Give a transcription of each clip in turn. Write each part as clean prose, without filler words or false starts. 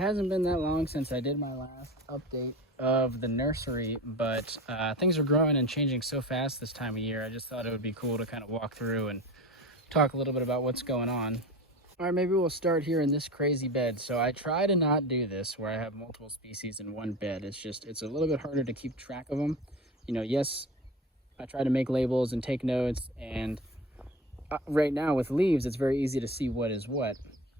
hasn't been that long since I did my last update of the nursery, but things are growing and changing so fast this time of year. I just thought it would be cool to kind of walk through and talk a little bit about what's going on. All right, maybe we'll start here in this crazy bed. So I try to not do this where I have multiple species in one bed. It's a little bit harder to keep track of them. You know, yes, I try to make labels and take notes, and right now with leaves, it's very easy to see what is what.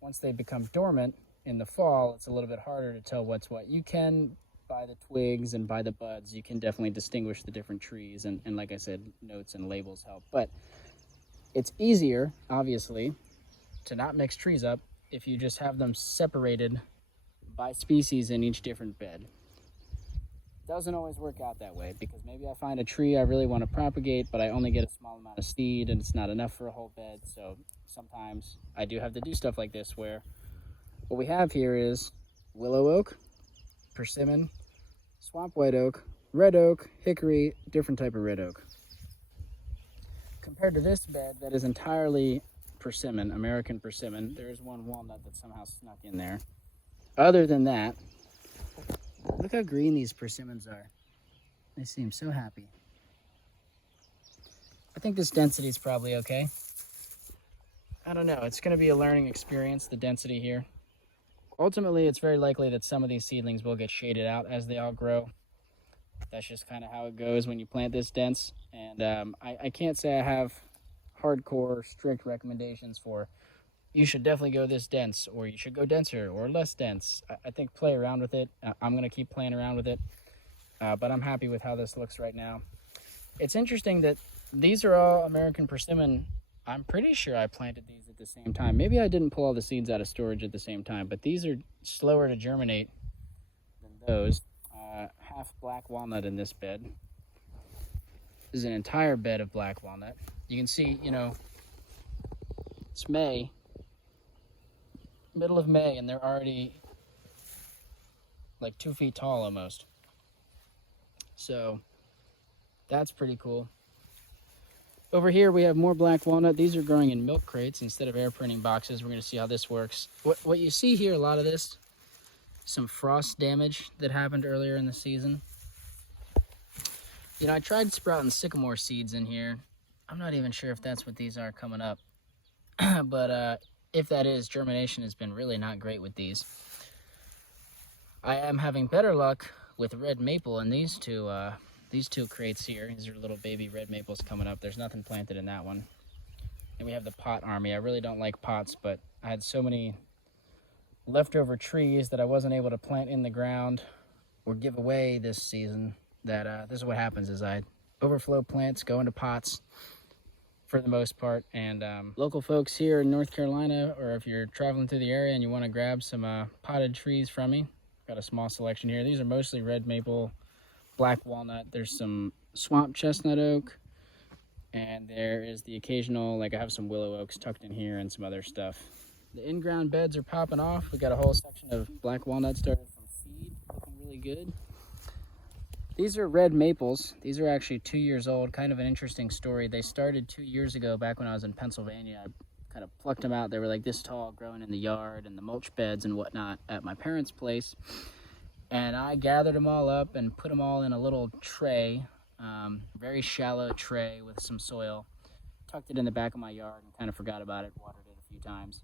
Once they become dormant in the fall, it's a little bit harder to tell what's what. You can, by the twigs and by the buds, you can definitely distinguish the different trees. And like I said, notes and labels help. But it's easier, obviously, to not mix trees up if you just have them separated by species in each different bed. Doesn't always work out that way, because maybe I find a tree I really want to propagate, but I only get a small amount of seed and it's not enough for a whole bed. So sometimes I do have to do stuff like this, where what we have here is willow oak, persimmon, swamp white oak, red oak, hickory, different type of red oak. Compared to this bed that is entirely persimmon, American persimmon, there is one walnut that somehow snuck in there. Other than that, look how green these persimmons are. They seem so happy. I think this density is probably okay. I don't know. It's going to be a learning experience, the density here. Ultimately, it's very likely that some of these seedlings will get shaded out as they all grow. That's just kind of how it goes when you plant this dense. And I can't say I have hardcore, strict recommendations for you should definitely go this dense, or you should go denser or less dense. I think play around with it. I'm going to keep playing around with it, but I'm happy with how this looks right now. It's interesting that these are all American persimmon. I'm pretty sure I planted these at the same time. Maybe I didn't pull all the seeds out of storage at the same time, but these are slower to germinate than those. Half black walnut in this bed. This is an entire bed of black walnut. You can see, you know, it's May, middle of May, and they're already like 2 feet tall almost. So that's pretty cool. Over here we have more black walnut. These are growing in milk crates instead of air printing boxes. We're going to see how this works. What you see here, a lot of this, some frost damage that happened earlier in the season. You know, I tried sprouting sycamore seeds in here. I'm not even sure if that's what these are coming up. But if that is, germination has been really not great with these. I am having better luck with red maple in these two crates here. These are little baby red maples coming up. There's nothing planted in that one. And we have the pot army. I really don't like pots, but I had so many leftover trees that I wasn't able to plant in the ground or give away this season that this is what happens is I overflow plants, go into pots for the most part. And local folks here in North Carolina, or if you're traveling through the area and you want to grab some potted trees from me, got a small selection here. These are mostly red maple, black walnut. There's some swamp chestnut oak, and there is the occasional, like I have some willow oaks tucked in here and some other stuff. The in-ground beds are popping off. We got a whole section of black walnut started from seed, looking really good. These are red maples. These are actually 2 years old. Kind of an interesting story. They started 2 years ago back when I was in Pennsylvania. I kind of plucked them out. They were like this tall, growing in the yard and the mulch beds and whatnot at my parents' place. And I gathered them all up and put them all in a little tray, very shallow tray with some soil. Tucked it in the back of my yard and kind of forgot about it, watered it a few times.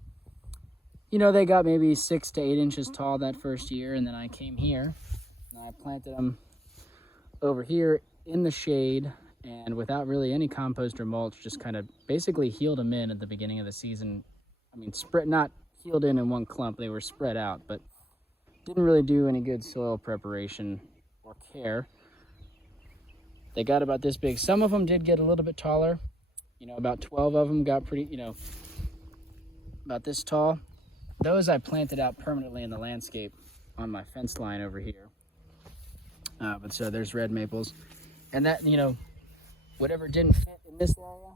You know, they got maybe 6 to 8 inches tall that first year, and then I came here and I planted them over here in the shade, and without really any compost or mulch, just kind of basically healed them in at the beginning of the season. I mean, not healed in one clump, they were spread out, but didn't really do any good soil preparation or care. They got about this big. Some of them did get a little bit taller. You know, about 12 of them got pretty, you know, about this tall. Those I planted out permanently in the landscape on my fence line over here. But so there's red maples. And that, you know, whatever didn't fit in this area,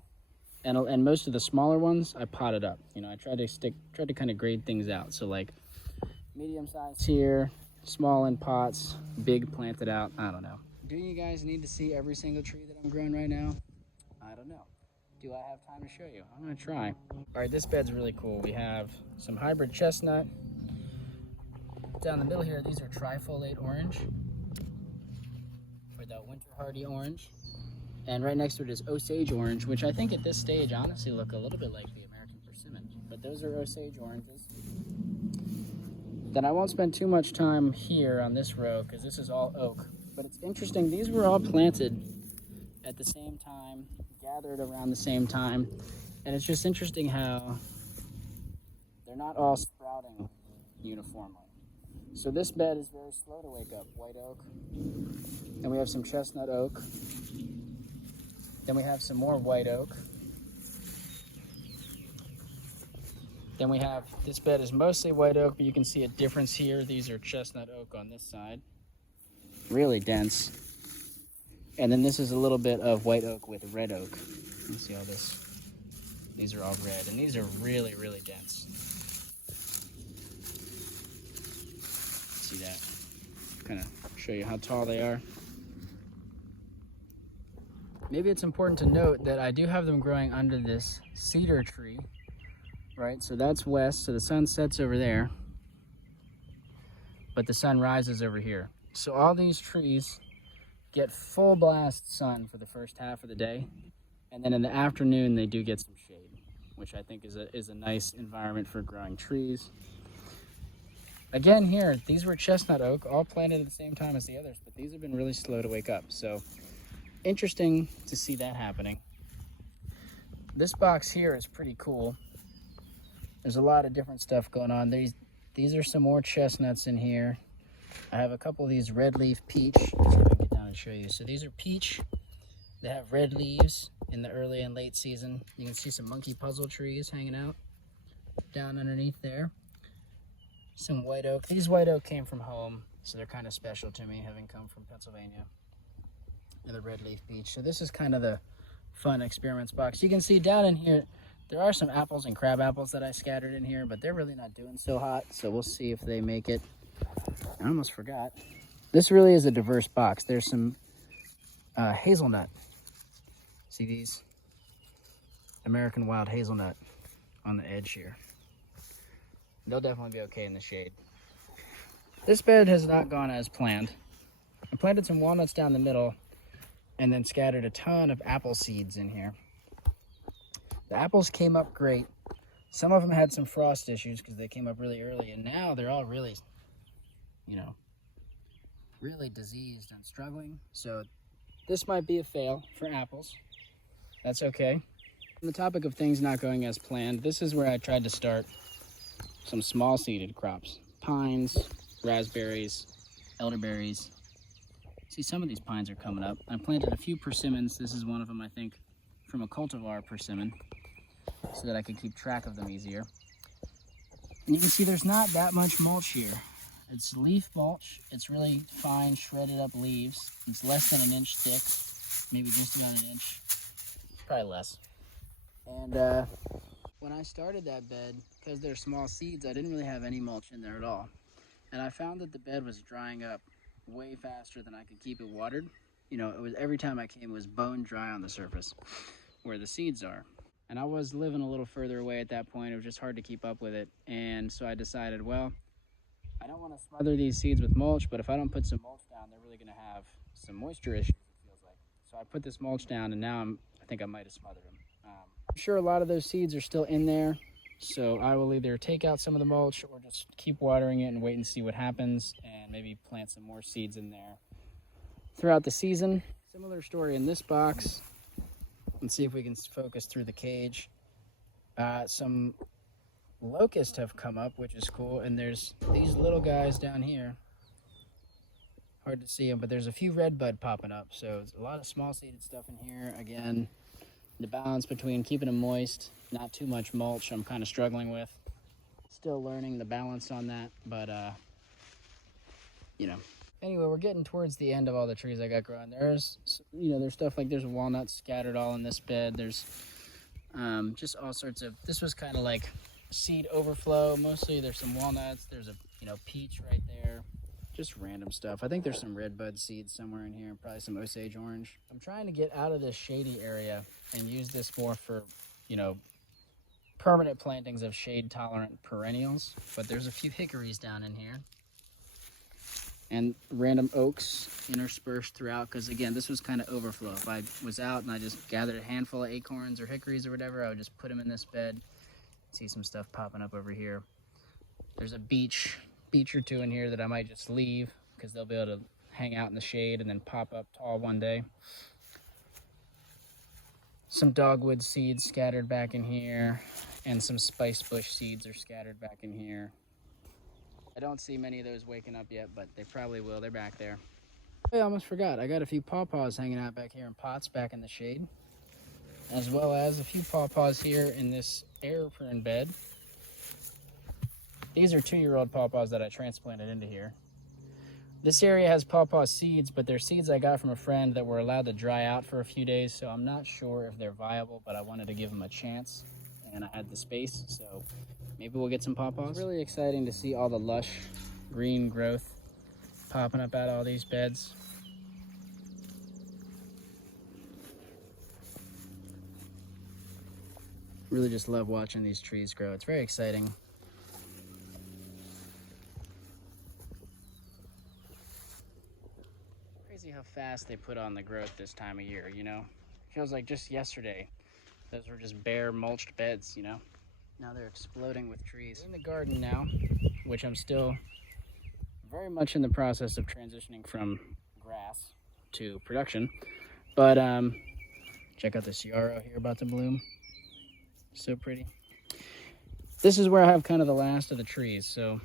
and most of the smaller ones, I potted up. You know, I tried to kind of grade things out. So like medium size here, small in pots, big planted out. I don't know. Do you guys need to see every single tree that I'm growing right now? I don't know. Do I have time to show you? I'm gonna try. All right, this bed's really cool. We have some hybrid chestnut, down the middle here, these are trifoliate orange, or the winter hardy orange. And right next to it is Osage orange, which I think at this stage honestly look a little bit like the American persimmon. But those are Osage oranges. Then I won't spend too much time here on this row because this is all oak. But it's interesting, these were all planted at the same time, gathered around the same time. And it's just interesting how they're not all sprouting uniformly. So this bed is very slow to wake up. White oak. Then we have some chestnut oak. Then we have some more white oak. Then we have, this bed is mostly white oak, but you can see a difference here. These are chestnut oak on this side. Really dense. And then this is a little bit of white oak with red oak. You can see all this. These are all red, and these are really, really dense. See that? Kind of show you how tall they are. Maybe it's important to note that I do have them growing under this cedar tree, right? So that's west, so the sun sets over there, but the sun rises over here. So all these trees get full blast sun for the first half of the day, and then in the afternoon they do get some shade, which I think is a nice environment for growing trees. Again here, these were chestnut oak, all planted at the same time as the others, but these have been really slow to wake up. So interesting to see that happening. This box here is pretty cool. There's a lot of different stuff going on. These are some more chestnuts in here. I have a couple of these red leaf peach. Let's see if I can get down and show you. So these are peach. They have red leaves in the early and late season. You can see some monkey puzzle trees hanging out down underneath there. Some white oak. These white oak came from home, so they're kind of special to me, having come from Pennsylvania. And the red leaf peach. So this is kind of the fun experiments box. You can see down in here, there are some apples and crab apples that I scattered in here, but they're really not doing so hot, so we'll see if they make it. I almost forgot. This really is a diverse box. There's some hazelnut. See these? American wild hazelnut on the edge here. They'll definitely be okay in the shade. This bed has not gone as planned. I planted some walnuts down the middle and then scattered a ton of apple seeds in here. The apples came up great. Some of them had some frost issues because they came up really early, and now they're all really, really diseased and struggling. So this might be a fail for apples. That's okay. On the topic of things not going as planned, this is where I tried to start some small seeded crops. Pines, raspberries, elderberries. See, some of these pines are coming up. I planted a few persimmons. This is one of them, I think, from a cultivar persimmon, so that I can keep track of them easier. And you can see there's not that much mulch here. It's leaf mulch. It's really fine, shredded up leaves. It's less than an inch thick, maybe just about an inch, probably less. And when I started that bed, because they're small seeds, I didn't really have any mulch in there at all. And I found that the bed was drying up way faster than I could keep it watered. It was every time I came, it was bone dry on the surface where the seeds are. And I was living a little further away at that point. It was just hard to keep up with it. And so I decided, well, I don't want to smother these seeds with mulch, but if I don't put some mulch down, they're really going to have some moisture issues, it feels like. So I put this mulch down, and now I think I might have smothered them. I'm sure a lot of those seeds are still in there, so I will either take out some of the mulch or just keep watering it and wait and see what happens, and maybe plant some more seeds in there throughout the season. Similar story in this box. Let's see if we can focus through the cage. Some locusts have come up, which is cool, and there's these little guys down here. Hard to see them, but there's a few red bud popping up, so it's a lot of small seeded stuff in here. Again, the balance between keeping them moist, not too much mulch, I'm kind of struggling with. Still learning the balance on that, but Anyway, we're getting towards the end of all the trees I got growing. There's stuff like there's walnuts scattered all in this bed. There's just all sorts of, this was kind of like seed overflow. Mostly there's some walnuts. There's a, peach right there. Just random stuff. I think there's some red bud seeds somewhere in here. Probably some Osage orange. I'm trying to get out of this shady area and use this more for, permanent plantings of shade tolerant perennials. But there's a few hickories down in here. and random oaks interspersed throughout, because again, this was kind of overflow. If I was out and I just gathered a handful of acorns or hickories or whatever, I would just put them in this bed. See some stuff popping up over here. There's a beech or two in here that I might just leave because they'll be able to hang out in the shade and then pop up tall one day. Some dogwood seeds scattered back in here, and some spice bush seeds are scattered back in here. I don't see many of those waking up yet, but they probably will. They're back there. I almost forgot. I got a few pawpaws hanging out back here in pots back in the shade, as well as a few pawpaws here in this air fern bed. These are 2-year-old pawpaws that I transplanted into here. This area has pawpaw seeds, but they're seeds I got from a friend that were allowed to dry out for a few days, so I'm not sure if they're viable, but I wanted to give them a chance, and I had the space, so maybe we'll get some pawpaws. It's really exciting to see all the lush green growth popping up out of all these beds. Really just love watching these trees grow. It's very exciting. Crazy how fast they put on the growth this time of year, you know? Feels like just yesterday, those were just bare mulched beds, you know? Now they're exploding with trees. We're in the garden now, which I'm still very much in the process of transitioning from grass to production. But check out this yarrow here about to bloom. So pretty. This is where I have kind of the last of the trees, so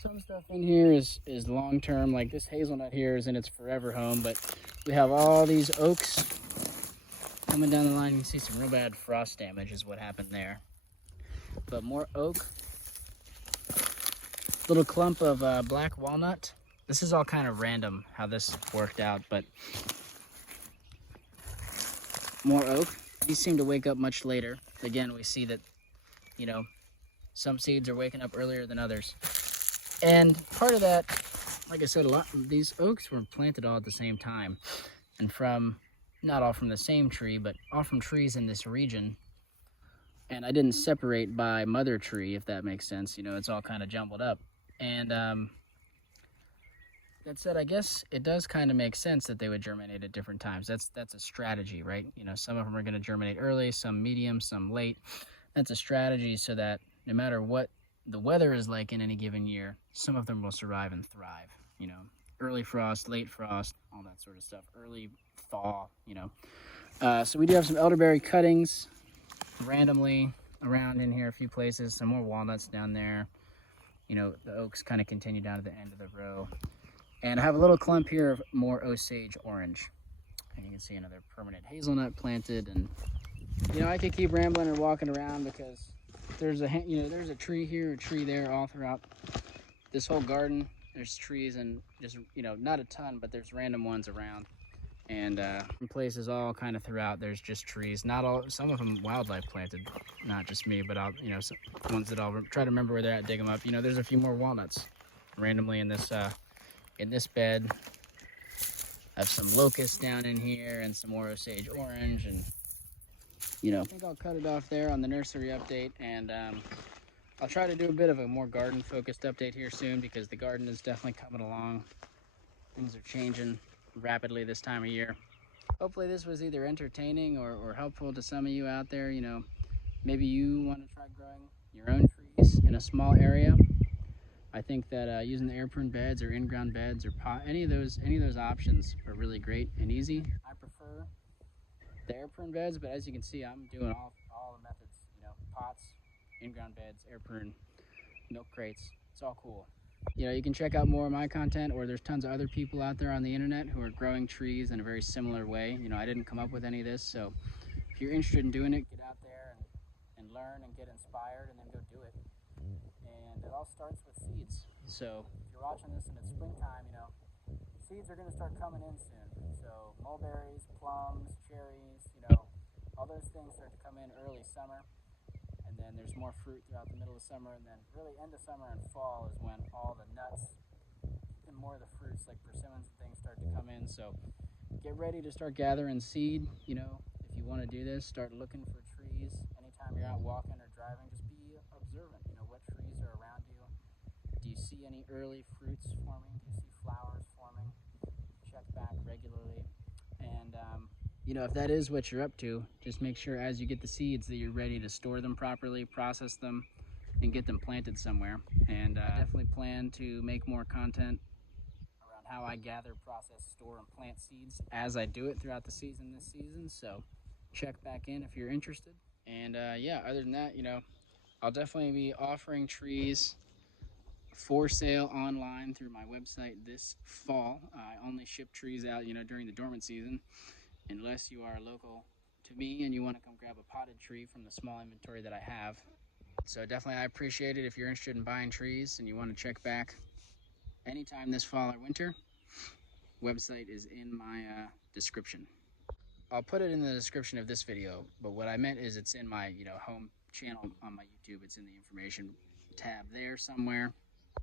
some stuff in here is long-term, like this hazelnut here is in its forever home, but we have all these oaks coming down the line. You can see some real bad frost damage is what happened there. But more oak. Little clump of black walnut. This is all kind of random how this worked out, but more oak. These seem to wake up much later. Again, we see that, you know, some seeds are waking up earlier than others. And part of that, like I said, a lot of these oaks were planted all at the same time. And from, not all from the same tree, but all from trees in this region. And I didn't separate by mother tree, if that makes sense. You know, it's all kind of jumbled up. And that said, I guess it does kind of make sense that they would germinate at different times. That's a strategy, right? You know, some of them are going to germinate early, some medium, some late. That's a strategy so that no matter what the weather is like in any given year, some of them will survive and thrive. You know, early frost, late frost, all that sort of stuff. Early thaw, you know. So we do have some elderberry cuttings randomly around in here a few places. Some more walnuts down there. You know, the oaks kind of continue down to the end of the row. And I have a little clump here of more Osage orange. And you can see another permanent hazelnut planted. And, you know, I could keep rambling and walking around because there's a tree here, a tree there, all throughout this whole garden. There's trees and just, you know, not a ton, but there's random ones around. And in places all kind of throughout, there's just trees. Not all, some of them wildlife planted, not just me, but I'll, you know, some ones that I'll try to remember where they're at, dig them up. You know, there's a few more walnuts randomly in this bed. I have some locusts down in here and some more Osage orange, and you know, I think I'll cut it off there on the nursery update, and I'll try to do a bit of a more garden focused update here soon because the garden is definitely coming along. Things are changing rapidly this time of year. Hopefully this was either entertaining or helpful to some of you out there. You know, maybe you want to try growing your own trees in a small area. I think that using the air prune beds or in-ground beds or any of those options are really great and easy. I prefer the air prune beds, but as you can see, I'm doing all the methods. You know, pots, in-ground beds, air prune, milk crates. It's all cool. You know, you can check out more of my content, or there's tons of other people out there on the internet who are growing trees in a very similar way. You know, I didn't come up with any of this, so if you're interested in doing it, get out there and learn and get inspired and then go do it. And it all starts with seeds. So if you're watching this in the springtime, you know, seeds are going to start coming in soon. So mulberries, plums, cherries, you know, all those things start to come in early summer. And then there's more fruit throughout the middle of summer, and then really end of summer and fall is when all the nuts and more of the fruits like persimmons and things start to come in. So get ready to start gathering seed. You know, if you want to do this, start looking for trees. Anytime you're out walking or driving, just be observant. You know, what trees are around you. Do you see any early fruits forming, if you see flowers forming, check back regularly. And you know, if that is what you're up to, just make sure as you get the seeds that you're ready to store them properly, process them, and get them planted somewhere. And I definitely plan to make more content around how I gather, process, store, and plant seeds as I do it throughout the season this season. So check back in if you're interested. And yeah, other than that, you know, I'll definitely be offering trees for sale online through my website this fall. I only ship trees out, you know, during the dormant season, unless you are local to me and you want to come grab a potted tree from the small inventory that I have. So definitely I appreciate it if you're interested in buying trees and you want to check back anytime this fall or winter. Website is in my description. I'll put it in the description of this video, but what I meant is it's in my, you know, home channel on my YouTube. It's in the information tab there somewhere.